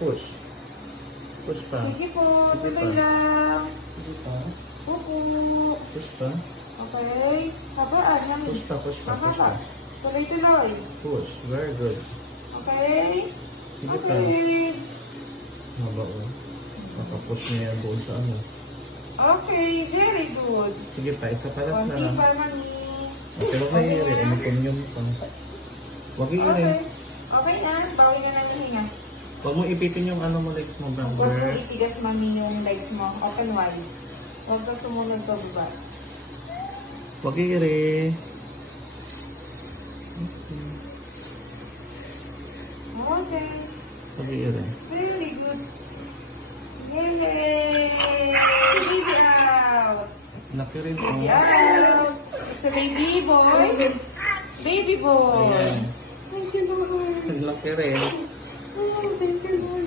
Push. Push pa. Sige po, Sige tuloy pa. lang. Sige pa. Opo. Push pa. Okay. Habaan namin. Push pa, push pa, push pa. Tuloy-tuloy. Push. Very good. Okay. Sige pa. Okay. Haba o. Nakapush niya yan doon sa ano. Okay, very good. Sige pa, isa pa last na Konti lang. pa mami. Okay, huwag na i-iri. Umutom pa. Huwag i-iri. Okay. Okay na. Bawi na namin hinga. Huwag mo ipitin yung ano mo legs mo, Huwag mo brother. itigas mami yung legs mo. Open wide. Huwag ka sumunod to ba? Huwag i-iri. Okay. Huwag i-iri. Very good. Yay! Baby out! Laki rin o. Out! It's a baby boy. Baby boy. Ayan. Thank you, Lord. Laki rin. Oh, thank you,